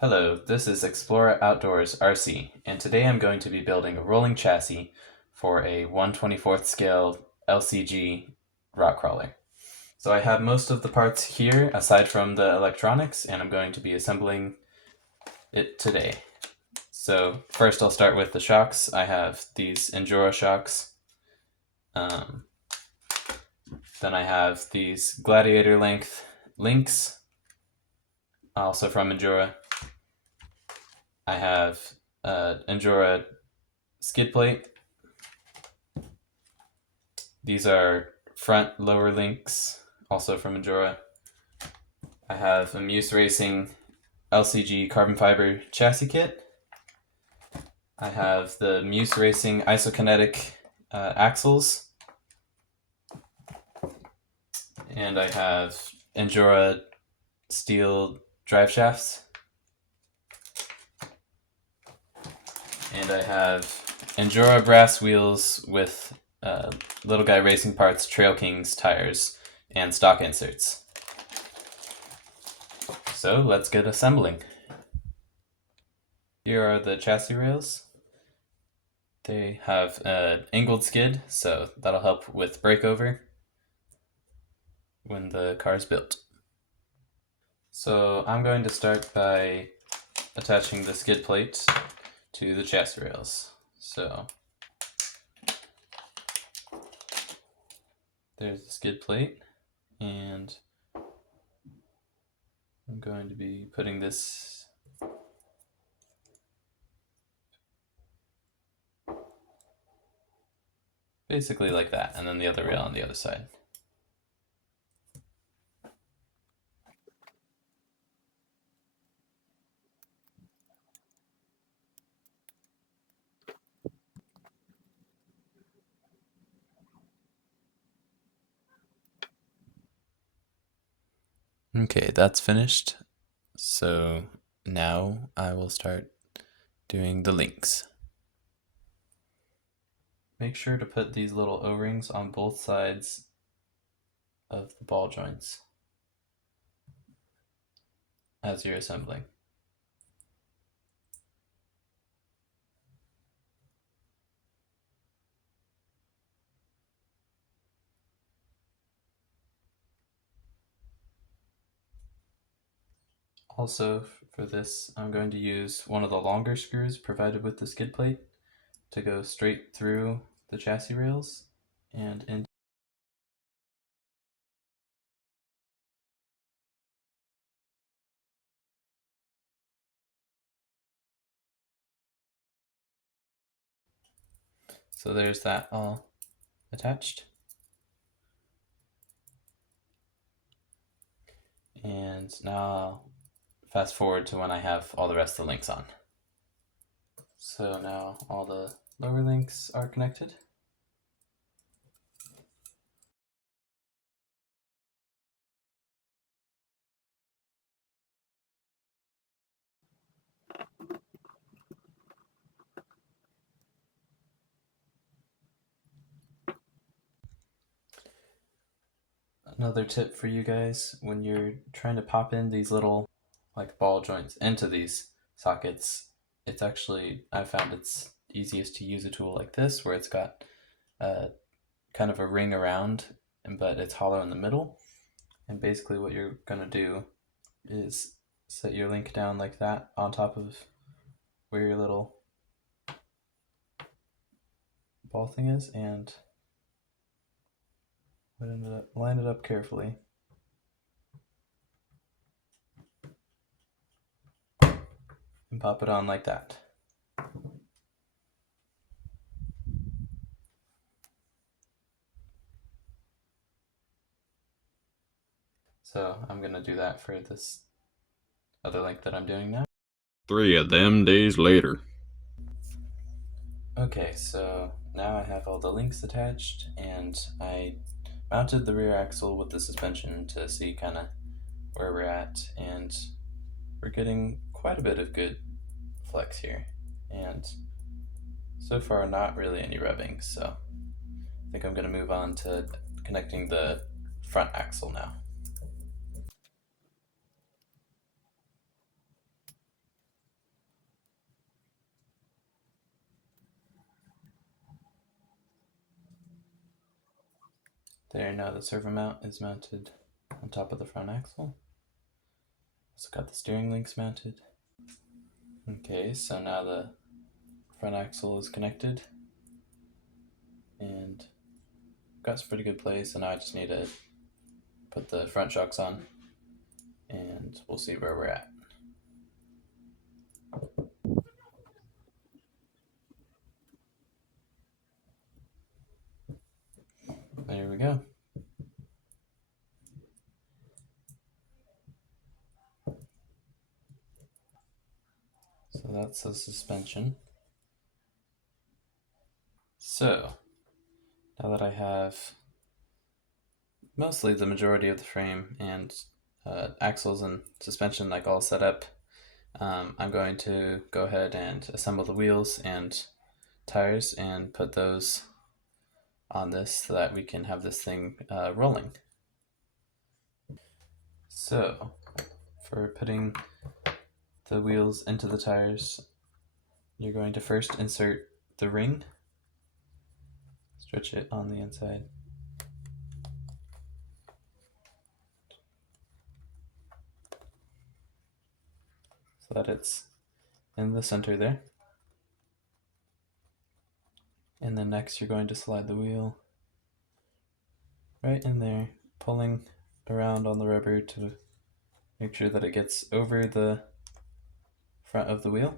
Hello, this is X-PLOREoutdoorsRC, and today I'm going to be building a rolling chassis for a 1/24th scale LCG rock crawler. So I have most of the parts here, aside from the electronics, and I'm going to be assembling it today. So first I'll start with the shocks. I have these Injora shocks. Then I have these gladiator length links, also from Injora. I have Injora skid plate. These are front lower links, also from Injora. I have a Meus Racing LCG carbon fiber chassis kit. I have the Meus Racing isokinetic axles. And I have Injora steel drive shafts. And I have Injora brass wheels with Little Guy Racing Parts Trail Kings tires and stock inserts. So let's get assembling. Here are the chassis rails. They have an angled skid, so that'll help with breakover when the car is built. So I'm going to start by attaching the skid plate to the chassis rails. So there's the skid plate, and I'm going to be putting this basically like that, and then the other rail on the other side. Okay, that's finished. So now I will start doing the links. Make sure to put these little O-rings on both sides of the ball joints as you're assembling. Also, for this, I'm going to use one of the longer screws provided with the skid plate to go straight through the chassis rails and into. So there's that all attached. And now I'll fast forward to when I have all the rest of the links on. So now all the lower links are connected. Another tip for you guys, when you're trying to pop in these little like ball joints into these sockets, it's actually, I found it's easiest to use a tool like this where it's got kind of a ring around, but it's hollow in the middle. And basically what you're going to do is set your link down like that on top of where your little ball thing is, and line it up carefully. And pop it on like that. So I'm going to do that for this other link that I'm doing now. 3 of them days later. Okay, so now I have all the links attached, and I mounted the rear axle with the suspension to see kind of where we're at, and we're getting quite a bit of good flex here, and so far not really any rubbing, so I think I'm going to move on to connecting the front axle now. There, now the servo mount is mounted on top of the front axle. Also got the steering links mounted. Okay, so now the front axle is connected and got some pretty good play, so now I just need to put the front shocks on and we'll see where we're at. There we go. So that's the suspension. So now that I have mostly the majority of the frame and axles and suspension like all set up, I'm going to go ahead and assemble the wheels and tires and put those on this so that we can have this thing rolling. So for putting the wheels into the tires, you're going to first insert the ring, stretch it on the inside, so that it's in the center there. And then next you're going to slide the wheel right in there, pulling around on the rubber to make sure that it gets over the front of the wheel.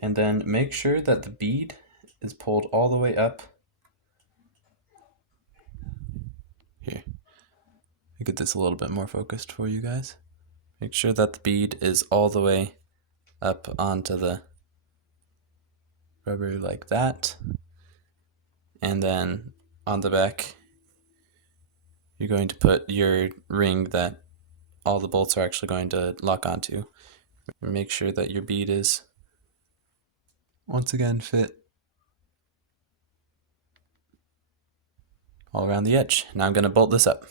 And then make sure that the bead is pulled all the way up. Here, I get this a little bit more focused for you guys. Make sure that the bead is all the way up onto the rubber like that. And then on the back, you're going to put your ring that all the bolts are actually going to lock onto. Make sure that your bead is once again fit all around the edge. Now I'm going to bolt this up.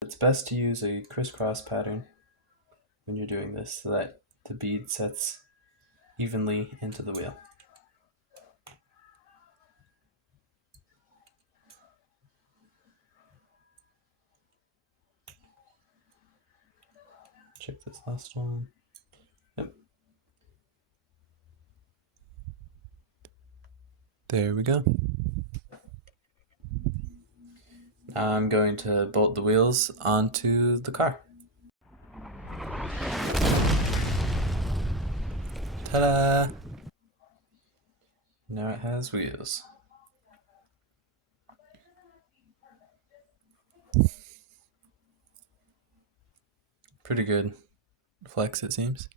It's best to use a crisscross pattern when you're doing this so that the bead sets evenly into the wheel. Check this last one. Yep. There we go. Now I'm going to bolt the wheels onto the car. Ta-da! Now it has wheels. Pretty good flex, it seems.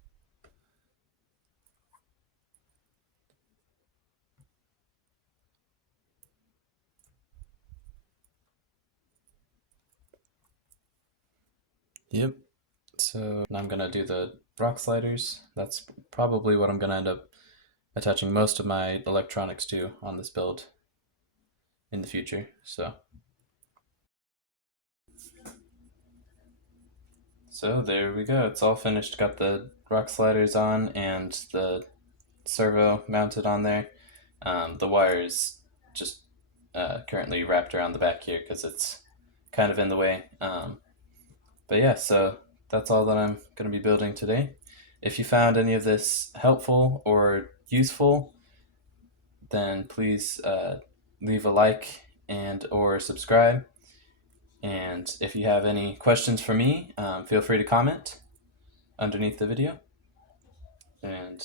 Yep. So now I'm gonna do the rock sliders. That's probably what I'm gonna end up attaching most of my electronics to on this build in the future. So there we go. It's all finished. Got the rock sliders on and the servo mounted on there. The wire is just currently wrapped around the back here because it's kind of in the way. But yeah, so that's all that I'm going to be building today. If you found any of this helpful or useful, then please leave a like and or subscribe. And if you have any questions for me, feel free to comment underneath the video. And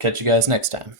catch you guys next time.